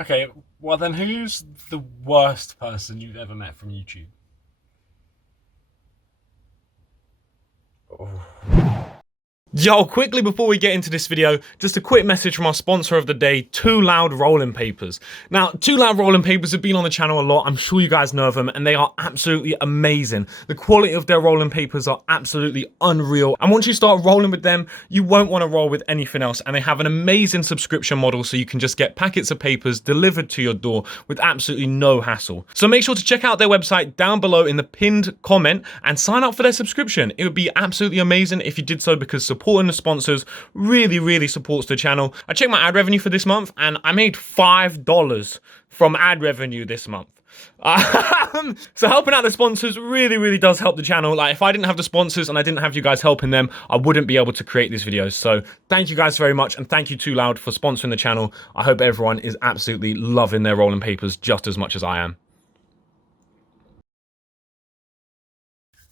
Okay, well then who's the worst person you've ever met from YouTube? Oh. Yo, quickly before we get into this video, just a quick message from our sponsor of the day, Too Loud Rolling Papers. Now, Too Loud Rolling Papers have been on the channel a lot. I'm sure you guys know of them, and they are absolutely amazing. The quality of their rolling papers are absolutely unreal. And once you start rolling with them, you won't want to roll with anything else. And they have an amazing subscription model, so you can just get packets of papers delivered to your door with absolutely no hassle. So make sure to check out their website down below in the pinned comment and sign up for their subscription. It would be absolutely amazing if you did so, because supporting the sponsors really supports the channel. I checked my ad revenue for this month and I made $5 from ad revenue this month. So helping out the sponsors really does help the channel. Like, if I didn't have the sponsors and I didn't have you guys helping them, I wouldn't be able to create these videos. So thank you guys very much, and thank you Too Loud for sponsoring the channel. I hope everyone is absolutely loving their rolling papers just as much as I am.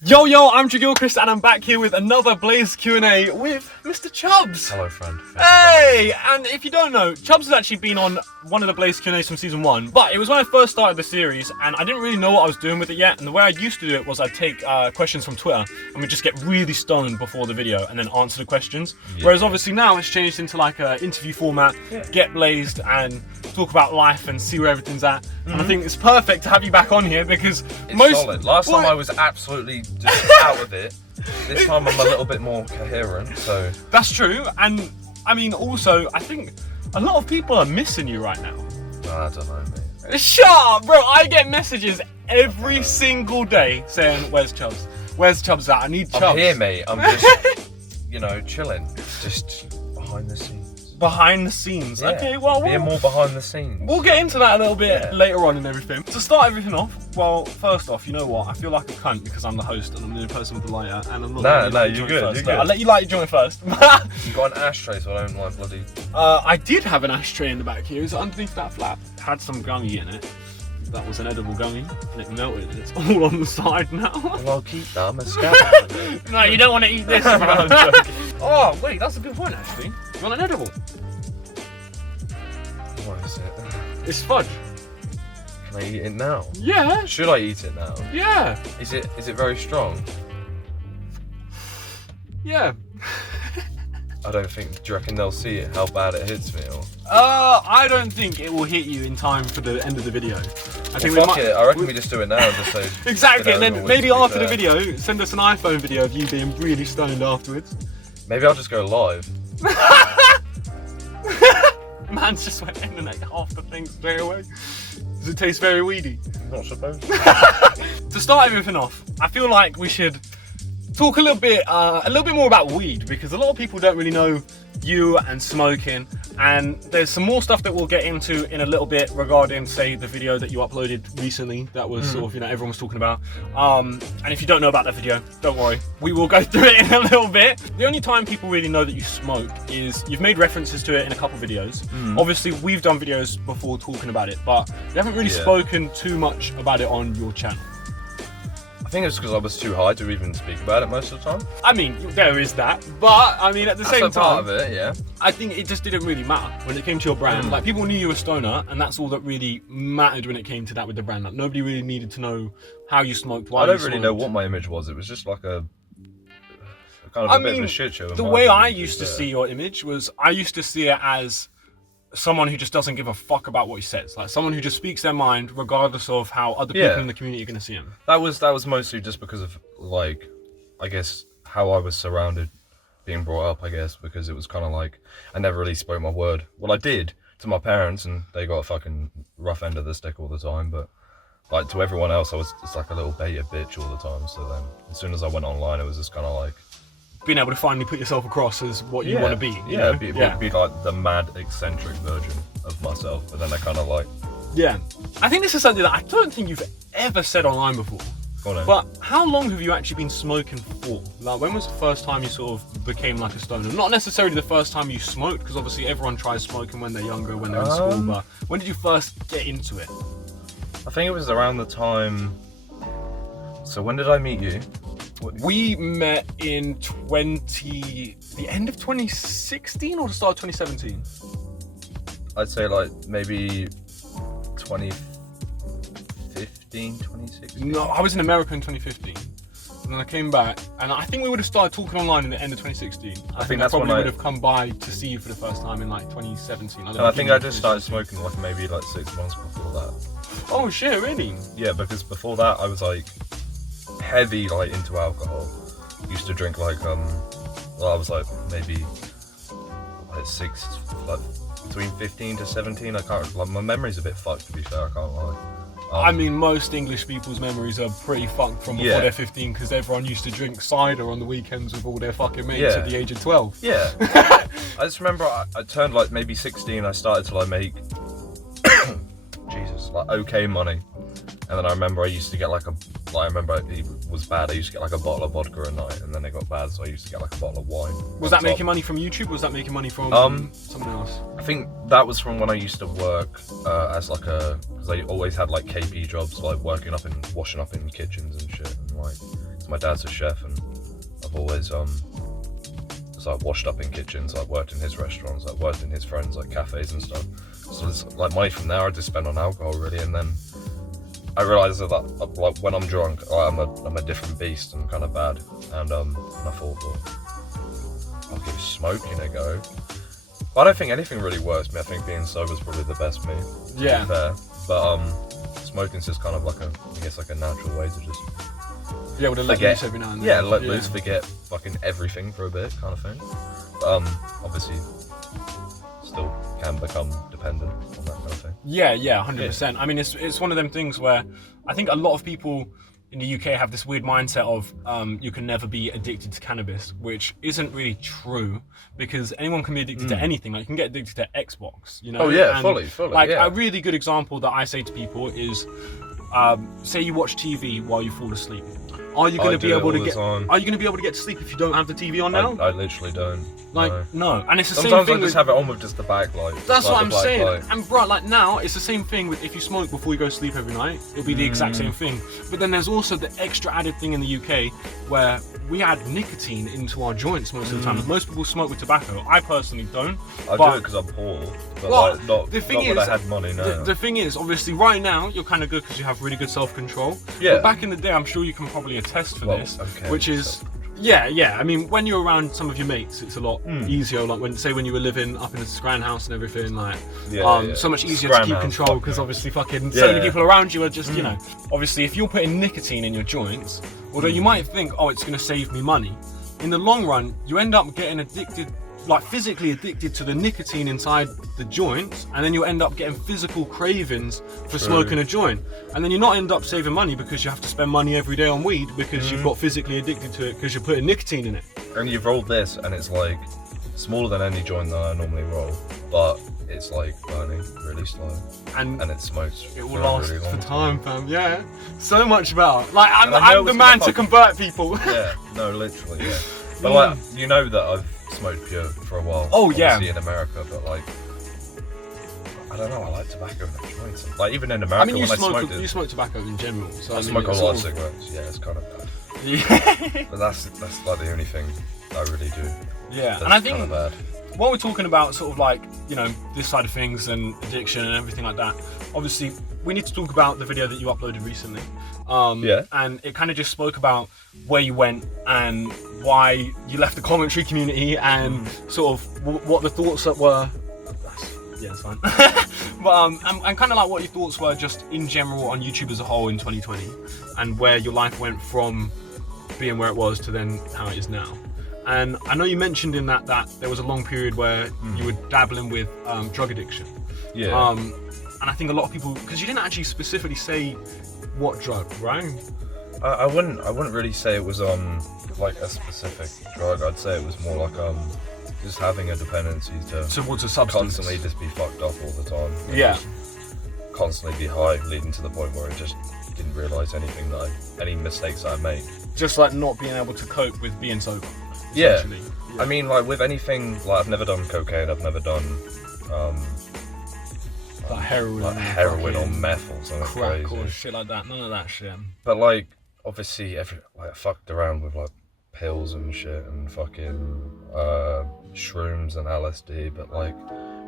Yo, I'm Drew and I'm back here with another Blaze Q&A with Mr. Chubbs. Hello, friend. Hey! And if you don't know, Chubbs has actually been on one of the Blaze Q&As from season 1, but it was when I first started the series and I didn't really know what I was doing with it yet, and the way I used to do it was I'd take questions from Twitter and we'd just get really stoned before the video and then answer the questions. Yeah. Whereas obviously now it's changed into like an interview format, get blazed and talk about life and see where everything's at. And I think it's perfect to have you back on here because it's solid. Last time I was absolutely just out of it. This time I'm a little bit more coherent, so... That's true, and I mean also, I think a lot of people are missing you right now. I don't know, mate. Shut up, bro! I get messages every single day saying, where's Chubbs? Where's Chubbs at? I need Chubbs. I'm here, mate. I'm just, you know, chilling. Just behind the scenes. Behind the scenes. Yeah. Okay, well, being more behind the scenes. We'll get into that a little bit later on and everything. To start everything off, well, first off, you know what? I feel like a cunt because I'm the host and I'm the only person with the lighter, and I'm not. No, you're good. You're good. I'll let you light your joint first. You got an ashtray, so I don't like bloody. I did have an ashtray in the back here. It was underneath that flap. It had some gummy in it. That was an edible gummy, and it melted. It's all on the side now. Well, I'll keep that. I'm a scat. No, you don't want to eat this. Oh, wait, that's a good point, actually. You want an edible? What is it? It's fudge. Can I eat it now? Yeah. Should I eat it now? Yeah. Is it very strong? Yeah. I don't think. Do you reckon they'll see it? How bad it hits me? Or? I don't think it will hit you in time for the end of the video. I think fuck it. I reckon we just do it now, just so. Exactly, and then maybe after the video, send us an iPhone video of you being really stoned afterwards. Maybe I'll just go live. Man's just went in and ate half the thing straight away. Does it taste very weedy? Not supposed To start everything off, I feel like we should talk a little bit more about weed, because a lot of people don't really know you and smoking, and there's some more stuff that we'll get into in a little bit regarding, say, the video that you uploaded recently that was sort of, you know, everyone was talking about. And if you don't know about that video, don't worry, we will go through it in a little bit. The only time people really know that you smoke is you've made references to it in a couple videos. Obviously, we've done videos before talking about it, but you haven't really spoken too much about it on your channel. I think it's because I was too high to even speak about it most of the time. I mean, there is that, but I mean, at the same time, part of it, yeah. I think it just didn't really matter when it came to your brand. Like, people knew you were a stoner, and that's all that really mattered when it came to that with the brand. Like, nobody really needed to know how you smoked, why you smoked. I don't really know what my image was. It was just like a kind of a bit of a shit show. The way I used to see your image was, I used to see it as someone who just doesn't give a fuck about what he says, like someone who just speaks their mind regardless of how other people in the community are going to see him. That was mostly just because of, like, I guess how I was surrounded, being brought up, I guess, because it was kind of like I never really spoke my word. Well, I did to my parents, and they got a fucking rough end of the stick all the time, but like to everyone else I was just like a little beta bitch all the time. So then as soon as I went online, it was just kind of like being able to finally put yourself across as what you want to be. Be like the mad eccentric version of myself, but then I kind of like... Yeah. I think this is something that I don't think you've ever said online before. But how long have you actually been smoking for? Like, when was the first time you sort of became like a stoner? Not necessarily the first time you smoked, because obviously everyone tries smoking when they're younger, when they're in school, but when did you first get into it? I think it was around the time... So when did I meet you? We met in the end of 2016 or the start of 2017? I'd say like maybe 2015, 2016. No, I was in America in 2015. And then I came back, and I think we would have started talking online in the end of 2016. I think that's I when probably I- would have come by to see you for the first time in like 2017. And I think I just started smoking like maybe like 6 months before that. Oh shit, really? Yeah, because before that I was like heavy like into alcohol. Used to drink like well, I was like maybe like between 15 to 17. I can't, like, my memory's a bit fucked, to be fair, I can't lie. I mean, most English people's memories are pretty fucked from before Yeah. they're 15, because everyone used to drink cider on the weekends with all their fucking mates Yeah. at the age of 12. Yeah. I just remember I turned like maybe 16, I started to like make Jesus, like okay money. And then I remember I used to get like I remember it was bad, I used to get like a bottle of vodka a night, and then it got bad, so I used to get like a bottle of wine. Was that making money from YouTube, or was that making money from someone else? I think that was from when I used to work as like because I always had like KP jobs, like washing up in kitchens and shit, and like, cause my dad's a chef, and I've always just like washed up in kitchens, like worked in his restaurants, like worked in his friends like cafes and stuff. So it's like money from there I just spend on alcohol really, and then I realised that like when I'm drunk, I'm a different beast and kind of bad, and I thought, well, I'll give smoking a go. But I don't think anything really works me. I think being sober is probably the best me. Yeah. To be fair. But smoking's just kind of like I guess like a natural way to just Yeah, with a let forget. loose every now and then. Yeah, let loose, forget fucking everything for a bit, kind of thing. But obviously, still can become dependent on that kind of thing. Yeah, 100%. I mean, it's one of them things where I think a lot of people in the UK have this weird mindset of you can never be addicted to cannabis, which isn't really true, because anyone can be addicted to anything. Like, you can get addicted to Xbox, you know? Oh yeah, And, fully. Like, Yeah. a really good example that I say to people is, say you watch TV while you fall asleep. Are you going to be able to get? Are you going to be able to get to sleep if you don't have the TV on now? I literally don't. Like, no. And it's the Sometimes same thing I just with, have it on with just the backlight. that's like what the I'm black saying. light. And bro, like now, it's the same thing with if you smoke before you go to sleep every night, it'll be the exact same thing. But then there's also the extra added thing in the UK where we add nicotine into our joints most of the time. Most people smoke with tobacco. I personally don't. I but- do it because I'm poor. But Well, like, not, the thing not when is- I had money now. The thing is, obviously, right now you're kind of good because you have really good self-control. Yeah. But back in the day, I'm sure you can probably attest for Well, this, okay, which is, yeah. I mean, when you're around some of your mates, it's a lot easier. Like when you were living up in the Scran house and everything, like, Yeah. so much easier Scran to keep house, control fuck because no. obviously fucking so many Yeah. people around you are just, you know, obviously if you're putting nicotine in your joints, although you might think, oh, it's going to save me money, in the long run, you end up getting addicted, like physically addicted to the nicotine inside the joints, and then you end up getting physical cravings for smoking a joint, and then you not end up saving money because you have to spend money every day on weed because you've got physically addicted to it because you're putting nicotine in it. And you've rolled this, and it's like smaller than any joint that I normally roll, but it's like burning really slow, And and it smokes. it will for a last really for long time, fam. Yeah, so much better. Like And I know I'm the it's man gonna to convert people. Yeah, no, literally, yeah. But like, you know that I've smoked pure for a while. Oh, yeah. Obviously in America, but like, I don't know. I like tobacco in the joints. Like even in America, I mean, you when I smoke smoked it, tobacco in general. So I mean, smoke a it's lot of sort cigarettes. Yeah, it's kind of bad. Yeah. But that's like the only thing I really do. Yeah, That's and I kind think of bad. while we're talking about sort of like, you know, this side of things and addiction and everything like that, obviously we need to talk about the video that you uploaded recently. Yeah. And it kind of just spoke about where you went and why you left the commentary community and sort of what the thoughts that were. Yeah, it's fine. But and kind of like what your thoughts were just in general on YouTube as a whole in 2020, and where your life went from being where it was to then how it is now. And I know you mentioned in that there was a long period where you were dabbling with drug addiction. Yeah. And I think a lot of people, because you didn't actually specifically say what drug, right? I wouldn't really say it was like a specific drug. I'd say it was more like just having a dependency to Towards a substance. constantly just be fucked up all the time. And Yeah. just constantly be high, leading to the point where I just didn't realise anything any mistakes I made. Just like not being able to cope with being sober. Yeah. essentially. I mean, like with anything, like I've never done cocaine. I've never done Like heroin, like or heroin or fucking meth or something crack crazy. or shit like that. None of that shit. But like, obviously, I fucked around with like pills and shit and fucking shrooms and LSD. But like,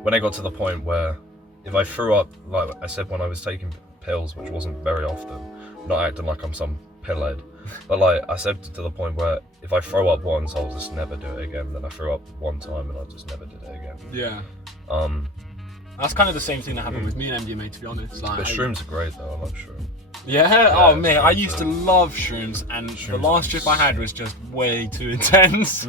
when I got to the point where if I threw up, like I said when I was taking pills, which wasn't very often, not acting like I'm some pillhead, but like I said to the point where if I throw up once, I'll just never do it again. Then I threw up one time and I just never did it again. Yeah. That's kind of the same thing that happened with me and MDMA, to be honest. Like, But shrooms are great though. I love shrooms. Yeah. Oh man, I shrooms used to are- love shrooms, and the Shrooms last are trip I had was just way too intense.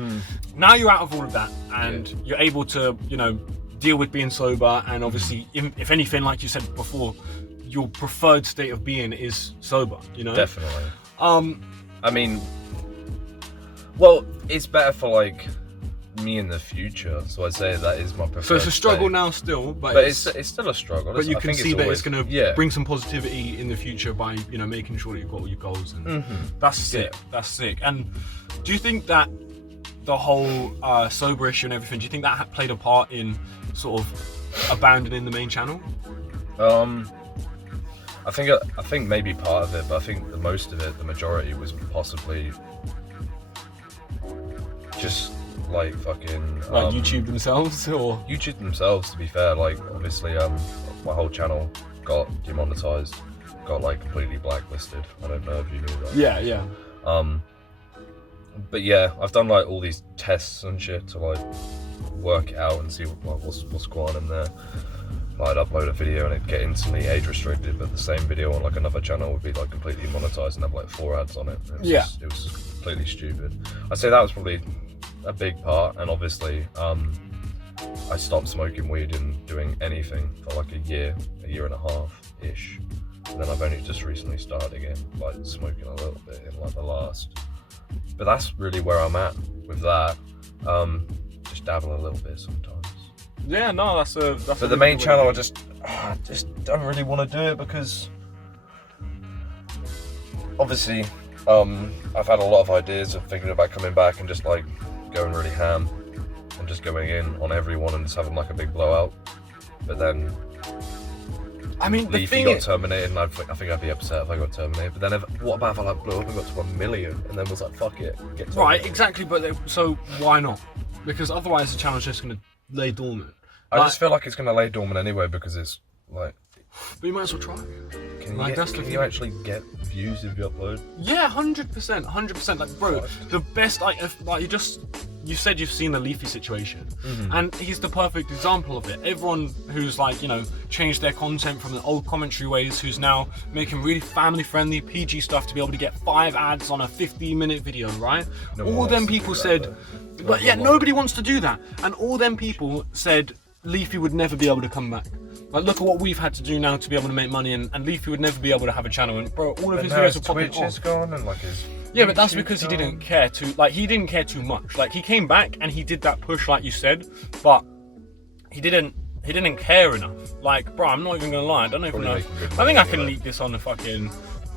Now you're out of all of that, and you're able to, you know, deal with being sober, and obviously, if anything, like you said before, your preferred state of being is sober. You know. Definitely. I mean, well, it's better for like me in the future, so I'd say that is my preferred. So it's a struggle state. now still, but But it's still a struggle. But you I can think see that always, it's going to bring some positivity in the future by, you know, making sure that you've got all your goals, and that's sick. Yeah. That's sick. And do you think that the whole sober issue and everything, do you think that played a part in sort of abandoning the main channel? I think maybe part of it, but I think the most of it, the majority, was possibly just like fucking Like YouTube themselves, or YouTube themselves. To be fair, like obviously, my whole channel got demonetized, got like completely blacklisted. I don't know if you knew that. yeah. But yeah, I've done like all these tests and shit to like work it out and see what's going on in there. Like, I'd upload a video and it'd get instantly age restricted, but the same video on like another channel would be like completely monetized and have like 4 ads on it. It was completely stupid. I'd say that was probably a big part, and obviously I stopped smoking weed and doing anything for like a year and a half ish, and then I've only just recently started again, like smoking a little bit in like the last. But that's really where I'm at with that. Just dabble a little bit sometimes. Yeah, no, that's a. But the main channel, I just don't really want to do it because obviously I've had a lot of ideas of thinking about coming back and just like going really ham and just going in on everyone and just having like a big blowout. But then I mean, the Leafy thing got is, terminated, and I think I'd be upset if I got terminated. But then what about if I like blew up and got to 1 million and then was like, fuck it, get terminated? right, exactly. But so why not? Because otherwise the channel's just going to lay dormant. I just feel like it's going to lay dormant anyway because it's like, But you might as well try. can Like, that's the you thing. actually get views if you upload? Yeah, 100%. Like, bro, the best. Like you said you've seen the Leafy situation, and he's the perfect example of it. Everyone who's like, you know, changed their content from the old commentary ways, who's now making really family-friendly PG stuff to be able to get 5 ads on a 15-minute video, right? No one All wants them to do people that, said, though. but yeah, nobody wants to do that, and all them people said Leafy would never be able to come back. Like, look at what we've had to do now to be able to make money, and Leafy would never be able to have a channel. And bro, all of But his now videos his are popping Twitch off. is gone and like his Yeah, but that's YouTube's because he gone. didn't care too. Like, he didn't care too much. Like, he came back and he did that push, like you said, but he didn't care enough. Like, bro, I'm not even gonna lie. I don't even Probably know. making good I money think I can anyway. leak this on the fucking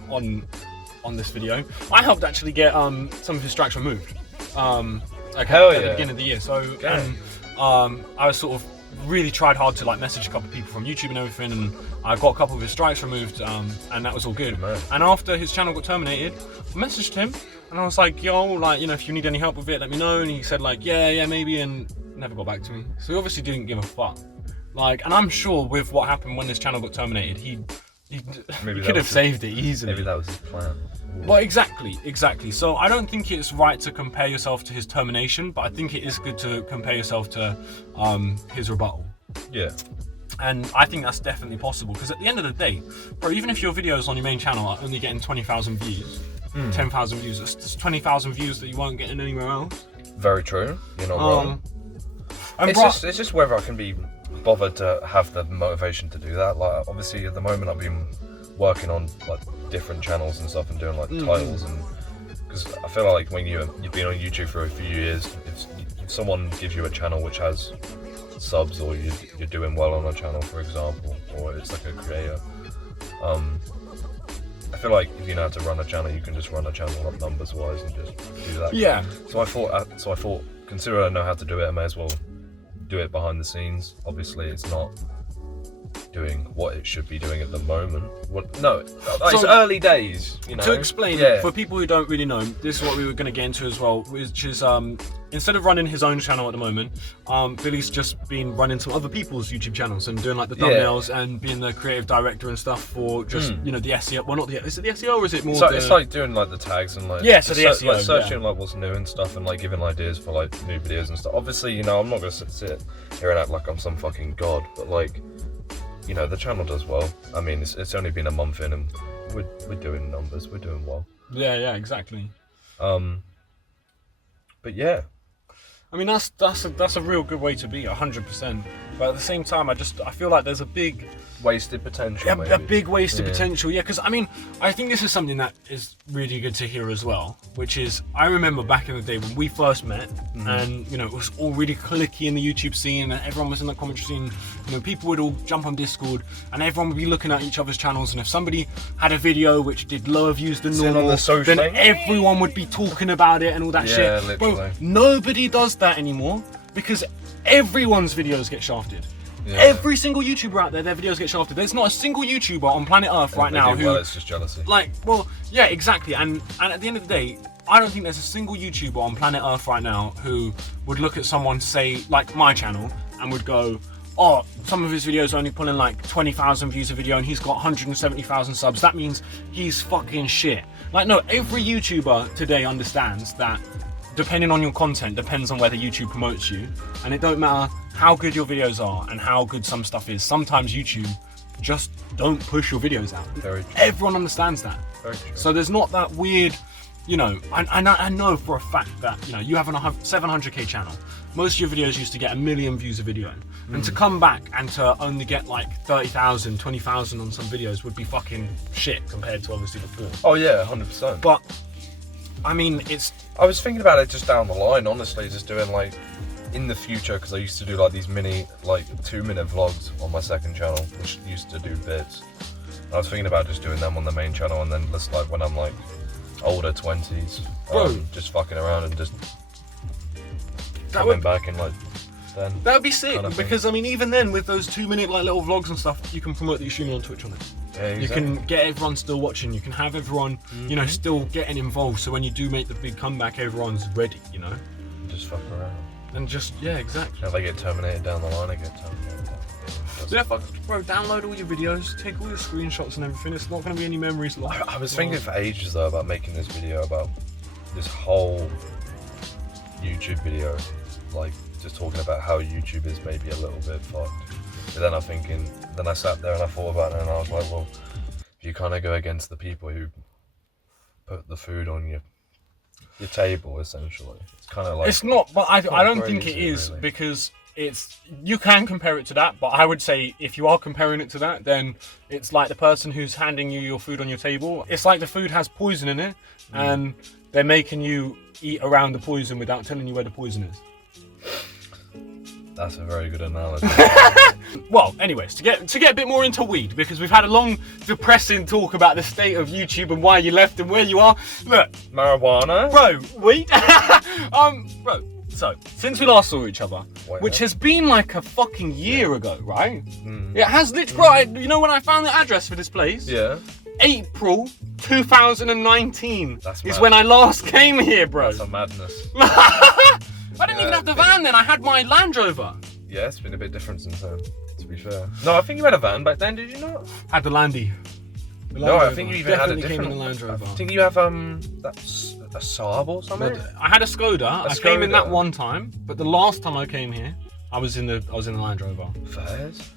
on this video. I helped actually get some of his strikes removed. Like Hell at the yeah. beginning of the year. So Okay. and I was sort of really tried hard to like message a couple of people from YouTube and everything, and I got a couple of his strikes removed, and that was all good. Good man. And after his channel got terminated, I messaged him and I was like, yo, like, you know, if you need any help with it, let me know. And he said like, yeah, maybe, and never got back to me. So he obviously didn't give a fuck. Like, and I'm sure with what happened when this channel got terminated, he Maybe that could have was saved it easily. Maybe that was his plan. Well, exactly. So I don't think it's right to compare yourself to his termination, but I think it is good to compare yourself to his rebuttal. Yeah. And I think that's definitely possible, because at the end of the day, bro, even if your videos on your main channel are only getting 20,000 views, 10,000 views, that's 20,000 views that you weren't getting anywhere else. Very true. You're not wrong. And It's just whether I can be bothered to have the motivation to do that. Like, obviously at the moment I've been working on like different channels and stuff and doing like titles, and because I feel like when you've been on YouTube for a few years, if someone gives you a channel which has subs, or you're doing well on a channel, for example, or it's like a creator, I feel like if you know how to run a channel, you can just run a channel up numbers wise and just do that. Yeah. So I thought, considering I know how to do it, I may as well do it behind the scenes. Obviously, it's not doing what it should be doing at the moment. It's early days, you know. To explain, yeah. for people who don't really know, this is what we were going to get into as well, which is instead of running his own channel at the moment, Billy's just been running some other people's YouTube channels and doing like the thumbnails and being the creative director and stuff for just you know, the SEO. Well, not the, is it the SEO or is it more? So it's like doing like the tags and like the SEO, like searching like what's new and stuff, and like giving ideas for like new videos and stuff. Obviously, you know, I'm not gonna sit here and act like I'm some fucking god, but like, you know, the channel does well. I mean, it's only been a month in, and we're doing numbers. We're doing well. Yeah, exactly. But yeah, I mean, that's a real good way to be, 100%. But at the same time, I feel like there's a big wasted potential. a big wasted potential. Yeah, because I mean, I think this is something that is really good to hear as well, which is, I remember back in the day when we first met, and you know, it was all really clicky in the YouTube scene, and everyone was in the commentary scene. You know, people would all jump on Discord, and everyone would be looking at each other's channels, and if somebody had a video which did lower views than normal, then everyone would be talking about it and all that shit. Literally. Bro, nobody does that anymore, because everyone's videos get shafted. Yeah. Every single YouTuber out there, their videos get shafted. There's not a single YouTuber on planet Earth right now who... Well, it's just jealousy. Like, well, yeah, exactly. And at the end of the day, I don't think there's a single YouTuber on planet Earth right now who would look at someone, say, like my channel, and would go, oh, some of his videos are only pulling like 20,000 views a video and he's got 170,000 subs. That means he's fucking shit. Like, no, every YouTuber today understands that depending on your content depends on whether YouTube promotes you, and it don't matter how good your videos are and how good some stuff is. Sometimes YouTube just don't push your videos out. Very true. Everyone understands that. Very true. So there's not that weird, you know, I know for a fact that, you know, you have a 700k channel. Most of your videos used to get 1 million views a video. And to come back and to only get like 30,000, 20,000 on some videos would be fucking shit compared to obviously before. Oh yeah, 100%. But I mean, I was thinking about it just down the line, honestly, just doing like in the future, because I used to do like these mini, like 2-minute vlogs on my second channel, which used to do bits. And I was thinking about just doing them on the main channel, and then just like when I'm like older 20s, just fucking around and just coming back in like then. That would be sick, kind of because I mean, even then with those 2-minute like little vlogs and stuff, you can promote that you're streaming on Twitch on it. Yeah, exactly. You can get everyone still watching. You can have everyone, you know, still getting involved. So when you do make the big comeback, everyone's ready, you know. Just fuck around. And just, yeah, exactly. If I get terminated down the line, I get terminated. Yeah, fuck, bro, download all your videos, take all your screenshots and everything. It's not going to be any memories lost. I was thinking for ages though about making this video about this whole YouTube video, like just talking about how YouTube is maybe a little bit fucked. But then I sat there and I thought about it, and I was like, well, if you kind of go against the people who put the food on your table, essentially, it's kind of like... It's not, but I don't think it is, really. Because you can compare it to that, but I would say if you are comparing it to that, then it's like the person who's handing you your food on your table. It's like the food has poison in it, and they're making you eat around the poison without telling you where the poison is. That's a very good analogy. Well, anyways, to get a bit more into weed, because we've had a long, depressing talk about the state of YouTube and why you left and where you are. Look, marijuana, bro, weed. Bro. So, since we last saw each other, which has been like a fucking year ago, right? It has literally, bro, you know when I found the address for this place? Yeah. April 2019 is when I last came here, bro. That's a madness. I didn't even have the van then, I had my Land Rover. Yeah, it's been a bit different since then, to be fair. No, I think you had a van back then, did you not? Had the Landy. No, I think you even had a different... Came in the Land Rover. I think you have, that's a Saab or something? I had a Skoda. I came in that one time, but the last time I came here, I was in the Land Rover. Fairs?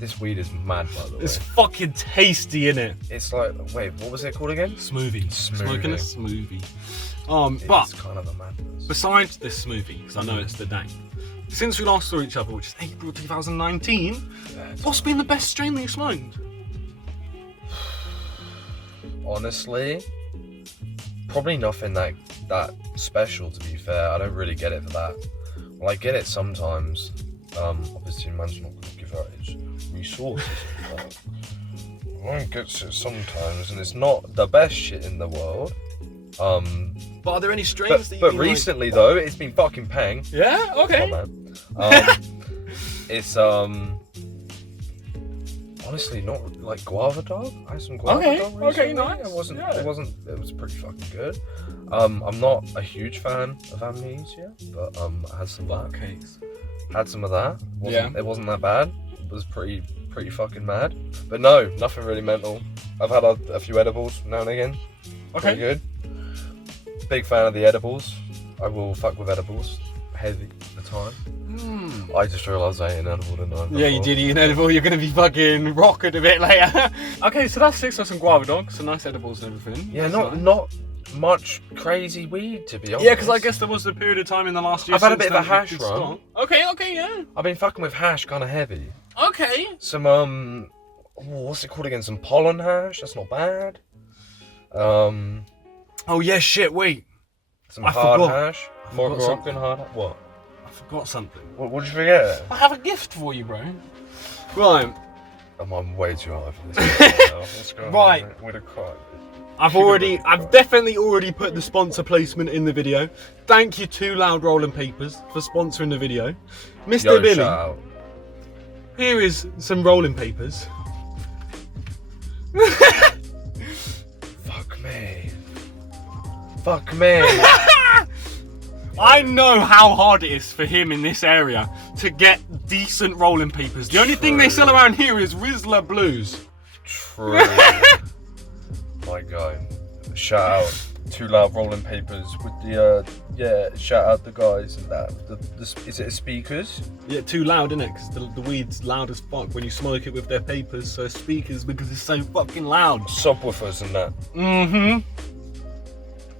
This weed is mad, by the way. It's fucking tasty, innit? It's like, wait, what was it called again? Smoothie. Smoking a smoothie. It's But kind of a madness. besides this smoothie, because I know it's the day, since we last saw each other, which is April 2019, what's been the best strain that you smoked? Honestly, probably nothing that special, to be fair. I don't really get it for that. Well, I get it sometimes. Obviously, man's not going to give out his resources. One gets it sometimes, and it's not the best shit in the world. But are there any strains that you But recently, though, it's been fucking pang. Yeah? Okay. Oh, man. It's honestly, not like guava dog. I had some guava dog recently. Okay, nice. It wasn't. Yeah. It wasn't. It was pretty fucking good. I'm not a huge fan of amnesia, but I had some of that. Cakes. Had some of that. It wasn't that bad. It was pretty fucking mad. But no, nothing really mental. I've had a few edibles now and again. Okay. Pretty good. Big fan of the edibles. I will fuck with edibles. Heavy at the time. I just realised I ate an edible tonight. Yeah, you did eat an edible. You're gonna be fucking rocking a bit later. Okay, so that's 6 or some guava dog, some nice edibles and everything. Yeah, That's not much crazy weed, to be honest. Yeah, because I guess there was a period of time in the last year. I've had a since bit of a then hash you could run. start. Okay, yeah. I've been fucking with hash kind of heavy. Okay. Some what's it called again? Some pollen hash. That's not bad. Oh yeah, shit. Wait, Some I hard forgot. hash. Moroccan hard. What? I forgot something. What did you forget? I have a gift for you, bro. Right. I'm way too high for this. Right now. Let's go. Right. With a cry. I've definitely already put the sponsor placement in the video. Thank you to Loud Rolling Papers for sponsoring the video. Mr. Yo, Billy, shout out. here is some rolling papers. Fuck me. Fuck me. I know how hard it is for him in this area to get decent rolling papers. The only thing they sell around here is Rizzler Blues. True. My guy. Shout out to Loud Rolling Papers with the shout out the guys and that. Is it speakers? Yeah, too loud, innit? Because the weed's loud as fuck when you smoke it with their papers. So speakers because it's so fucking loud. Subwoofers and that. Mm-hmm.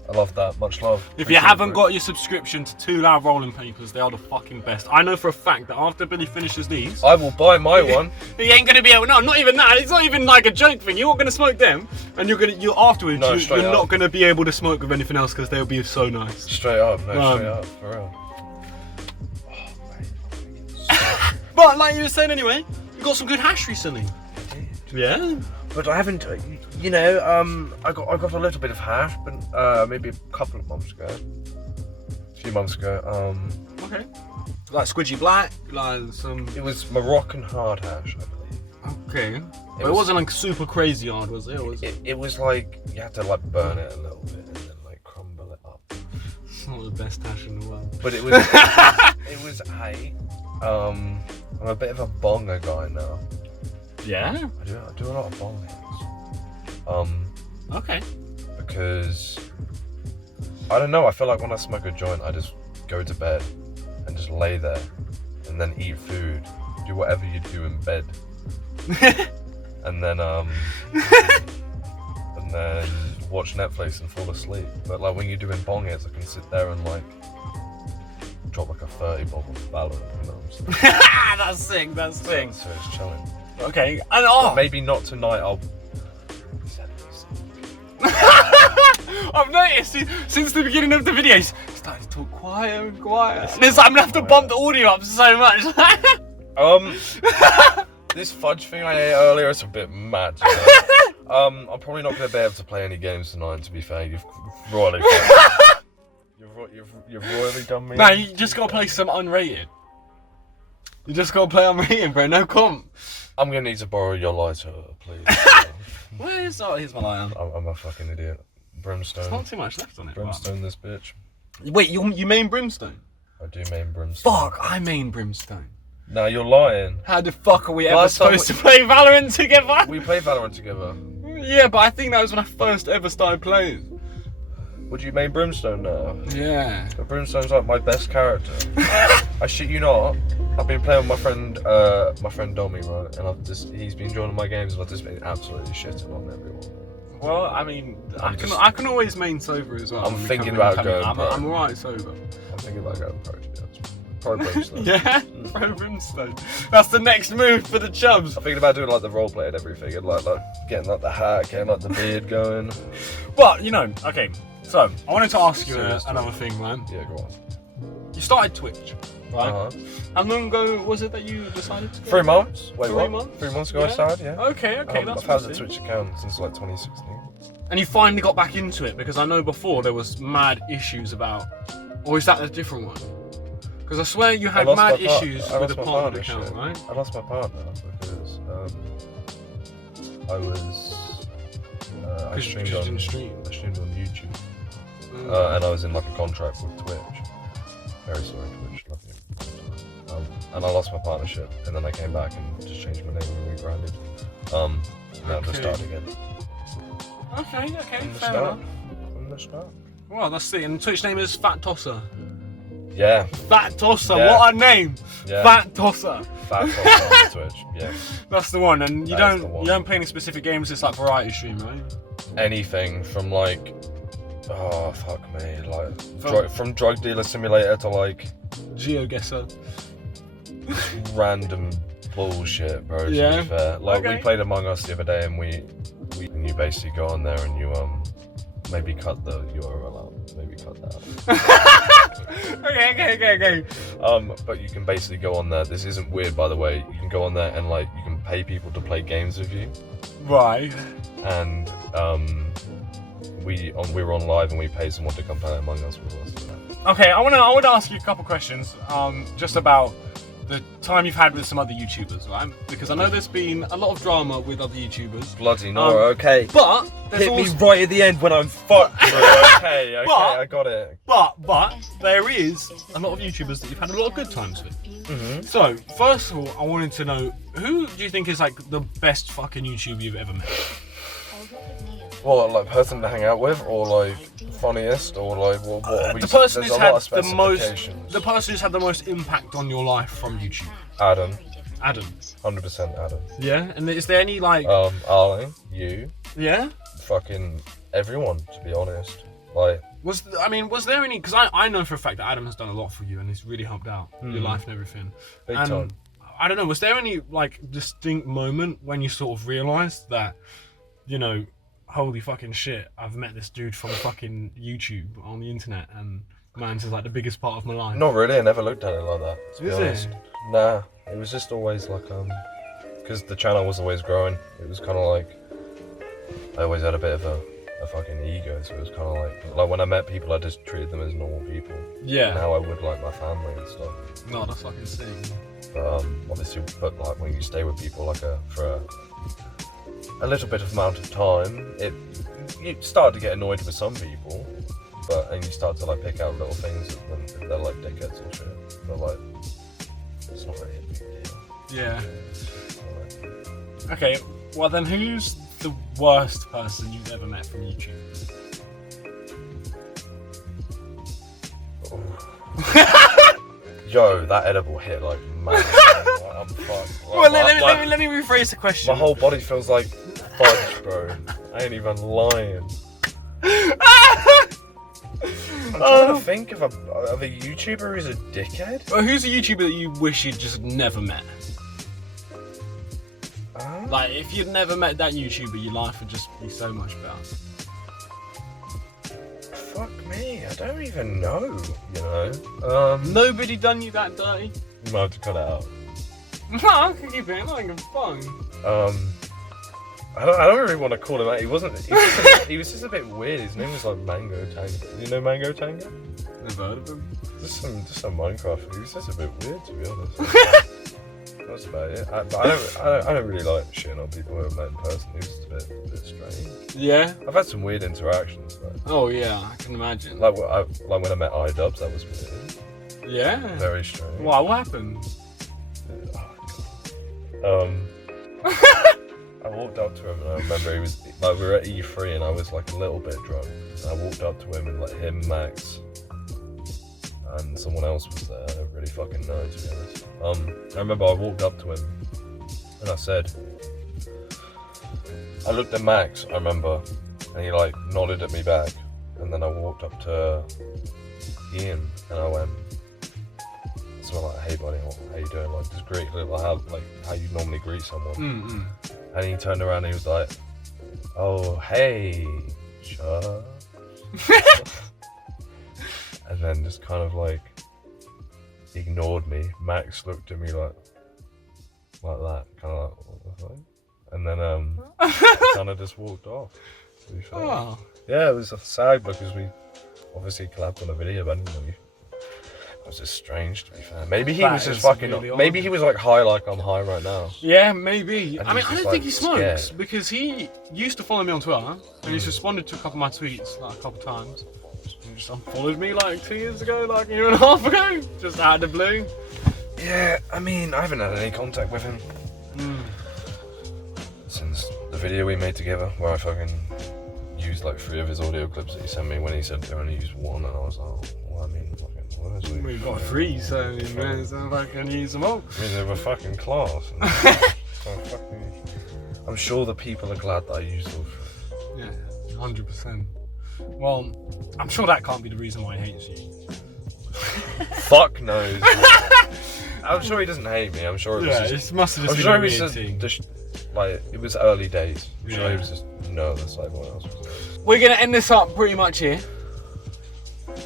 I love that. Much love. If you haven't got your subscription to Too Loud Rolling Papers, they are the fucking best. I know for a fact that after Billy finishes these, I will buy my one. he ain't gonna be able. No, not even that. It's not even like a joke thing. You're gonna smoke them, and you're afterwards. No, you're straight not up. gonna be able to smoke with anything else because they'll be so nice. Straight up, straight up, for real. But like you were saying anyway, you got some good hash recently. Yeah. But I haven't, you know, I got a little bit of hash, but maybe a couple of months ago. A few months ago. Okay. Like squidgy black, like some. It was Moroccan hard hash, I believe. Okay. But it wasn't like super crazy hard, was it? It was like you had to like burn it a little bit and then like crumble it up. It's not the best hash in the world. But it was I'm a bit of a bonger guy now. Yeah. I do a lot of bong hits. Okay. Because I don't know, I feel like when I smoke a joint I just go to bed and just lay there and then eat food, do whatever you do in bed. and then watch Netflix and fall asleep. But like when you're doing bong hits I can sit there and like drop like a 30 bob of Valorant, you know what I'm saying? That's sick, that's sick. So it's chilling. Okay, and But maybe not tonight, I've noticed since the beginning of the videos, he's starting to talk quiet and quiet. And it's like, I'm gonna have to bump the audio up so much. This fudge thing I ate earlier is a bit mad. You know? I'm probably not gonna be able to play any games tonight. To be fair, you've royally done me. No, you just gotta play some unrated. You just gotta play unrated, bro. No comp. I'm gonna need to borrow your lighter, please. Where's here's my lighter. I'm a fucking idiot. Brimstone. There's not too much left on it. Brimstone, this bitch. Wait, you main Brimstone? I do main Brimstone. Fuck, I main Brimstone. No, you're lying. How the fuck are we ever Last time supposed to play Valorant together? We play Valorant together. Yeah, but I think that was when I first ever started playing. Would you main Brimstone now? Yeah. But Brimstone's like my best character. I shit you not. I've been playing with my friend Domi, right? And he's been joining my games and I've just been absolutely shitting on everyone. Well, I mean, I can always main sober as well. I'm thinking about going pro. I'm alright sober. I'm thinking about going pro, to be honest. Pro Brimstone. Yeah, pro Brimstone. That's the next move for the Chubbs. I'm thinking about doing like the roleplay and everything, and like getting like the hat, getting like the beard going. But you know, okay. So I wanted to ask you Serious another thing, man. Yeah, go on. You started Twitch, right? Uh-huh. How long ago was it that you decided to go? 3 months. Wait, 3 what? monds? 3 months ago I Yeah. started. Yeah. Okay, that's I've had a interesting. Twitch account since like 2016. And you finally got back into it because I know before there was mad issues about, or is that a different one? Because I swear you had mad issues with the partner account, right? I lost my partner because I was. I streamed you on. didn't stream. I streamed on YouTube, Mm. and I was in like a contract with Twitch. Very sorry, Twitch. Love you. And I lost my partnership, and then I came back and just changed my name and rebranded. Now just started again. Okay, From the fair start. enough. From the start. Well, that's it. And Twitch name is Fat Tosser. Yeah. Fat Tosser, Yeah. what a name! Yeah. Fat Tosser. Fat on Twitch. Yeah. That's the one. And you That is the don't one. you don't play any specific games. It's like variety stream, right? Anything from like, oh fuck me, like From- from Drug Dealer Simulator to like GeoGuessr. random bullshit, bro. To Yeah. be fair, like Okay. we played Among Us the other day, and and you basically go on there and you maybe cut the URL out, maybe cut that out. Okay. But you can basically go on there. This isn't weird, by the way. You can go on there and like you can pay people to play games with you, Right. and we were on live and we paid someone to come play Among Us with us. Okay, I wanna ask you a couple questions. Just about the time you've had with some other YouTubers, right? Because I know there's been a lot of drama with other YouTubers. Bloody Nora, okay. But there's Hit also, me right at the end when I'm fucked, bro. Okay, But- I got it. but there is a lot of YouTubers that you've had a lot of good times with. Mm-hmm. So first of all, I wanted to know, who do you think is like the best fucking YouTuber you've ever met? Well, like person to hang out with, or like funniest, or like what are we? The person there's who's a lot had of the most, specifications. the person who's had the most impact on your life from YouTube. Adam, Adam. 100% Adam. Yeah, and is there any like? Ali, you, Yeah. fucking everyone. To be honest, like Was there any? Because I know for a fact that Adam has done a lot for you and he's really helped out your life and everything. big And time. I don't know. Was there any like distinct moment when you sort of realised that, you know, holy fucking shit, I've met this dude from fucking YouTube on the internet and man's is like the biggest part of my life. Not really. I never looked at it like that. To be Is honest, it? nah. It was just always like because the channel was always growing. It was kind of like I always had a bit of a fucking ego, so it was kind of like when I met people, I just treated them as normal people. Yeah. And how I would like my family and stuff. No, that's fucking sick. But obviously, but like when you stay with people like for a little bit of amount of time, you start to get annoyed with some people, and you start to like pick out little things if they're like dickheads or shit. But like, it's not really a big deal. Yeah. Like, Okay. Well then, who's the worst person you've ever met from YouTube? Yo, that edible hit like man. I'm fucked. Well, let me rephrase the question. My whole body feels like fudge, bro. I ain't even lying. I'm trying to think of a YouTuber who's a dickhead. Well, who's a YouTuber that you wish you'd just never met? Like, if you'd never met that YouTuber, your life would just be so much better. Fuck me, I don't even know. You know. Nobody done you that dirty? You might have to cut it out. No, I can keep it. I can fun. I don't really want to call him out. He wasn't. He was just a bit weird. His name was like Mango Tango. You know Mango Tango? Never heard of him. Just some Minecraft. He was just a bit weird, to be honest. That's about it. I don't really like shitting on people who I've met in person. He was just a bit strange. Yeah. I've had some weird interactions though. Oh yeah, I can imagine. Like when I met iDubbbz, that was weird. Yeah. Very strange. Wow, what happened? Oh, God. I walked up to him and I remember he was like we were at E3 and I was like a little bit drunk. And I walked up to him and like him, Max, and someone else was there. I don't really fucking know, to be honest. I remember I walked up to him and I said, I looked at Max, I remember, and he like nodded at me back, and then I walked up to Ian and I went, so I'm like, hey buddy, how you doing? Like just greet, how you normally greet someone. Mm-hmm. And he turned around and he was like, oh hey, Chubbs. And then just kind of like ignored me. Max looked at me like that, kind of like, what the fuck? And then kind of just walked off. To be fair. Oh. Yeah, it was sad because we obviously collabed on a video, but It was just strange, to be fair. Maybe he That was just is fucking. really odd. Maybe he was like high, like I'm high right now. Yeah, maybe. And I mean, he's I just, don't think he like, smokes scared. because he used to follow me on Twitter and he's responded to a couple of my tweets like a couple of times. He just unfollowed me like 2 years ago, like a year and a half ago, just out of the blue. Yeah, I mean, I haven't had any contact with him since the video we made together, where I fucking used like 3 of his audio clips that he sent me when he said to only use 1, and I was like, well, I mean, fucking, what is it? We've got 3, so you may as well fucking use them all. I mean, they were fucking class. I'm sure the people are glad that I used those. Yeah, 100%. Well, I'm sure that can't be the reason why he hates you. Fuck knows. I'm sure he doesn't hate me. I'm sure it was Yeah, just. it must have I'm just sure been he a was weird just, thing. like, it was early days. I'm sure he Yeah. was just nervous like everyone else was. We're gonna end this up pretty much here.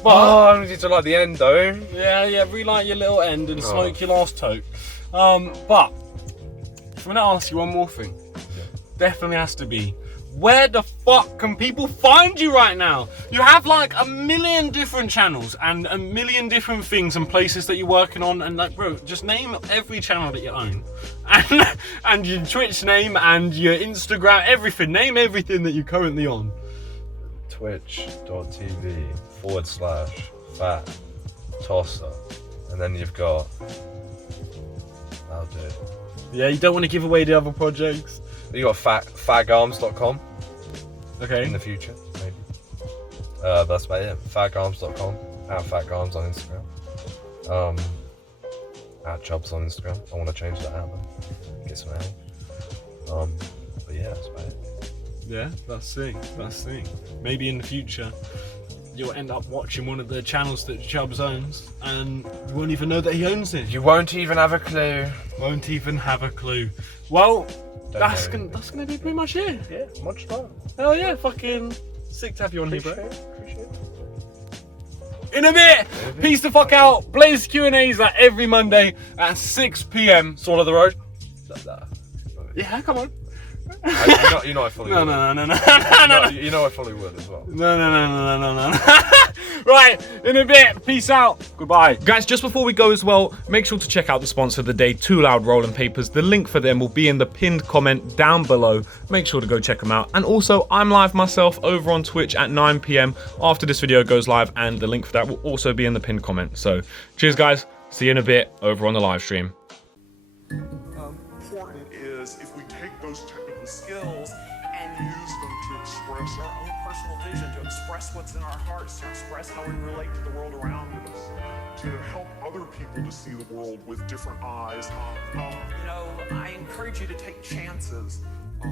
But Oh, I need to like the end though. yeah, relight your little end and smoke your last toke. But I'm gonna ask you one more thing. Definitely has to be, where the fuck can people find you right now? You have like a million different channels and a million different things and places that you're working on, and like, bro, just name every channel that you own, and your Twitch name and your Instagram, everything. Name everything that you're currently on. Twitch.tv/fat tosser, and then you've got. That'll do it. Yeah, you don't want to give away the other projects. You got fagarms.com in Okay. the future, maybe. That's about it. Fagarms.com. At Fagarms on Instagram. At Chubbs on Instagram. I want to change that out though. Get some help. But yeah, that's about it. Yeah, that's sick. That's sick. Maybe in the future, you'll end up watching one of the channels that Chubbs owns, and you won't even know that he owns it. You won't even have a clue. Won't even have a clue. Well, Don't that's know. gonna be pretty much it. Yeah, much love. Hell yeah, fucking sick to have you on here, bro. Appreciate it. In a bit, peace the fuck out. Blaze Q&As like every Monday at 6 p.m. Swallow the road. Yeah, come on. You know I fully No, would. no. You know I fully would as well. No. Right, in a bit. Peace out. Goodbye. Guys, just before we go as well, make sure to check out the sponsor of the day, Too Loud Rolling Papers. The link for them will be in the pinned comment down below. Make sure to go check them out. And also, I'm live myself over on Twitch at 9 p.m. after this video goes live, and the link for that will also be in the pinned comment. So, cheers, guys. See you in a bit over on the live stream. Important is if we take those technical skills and use them to express our own personal vision, to express what's in our hearts, to express how we relate to the world around us, to help other people to see the world with different eyes. I encourage you to take chances.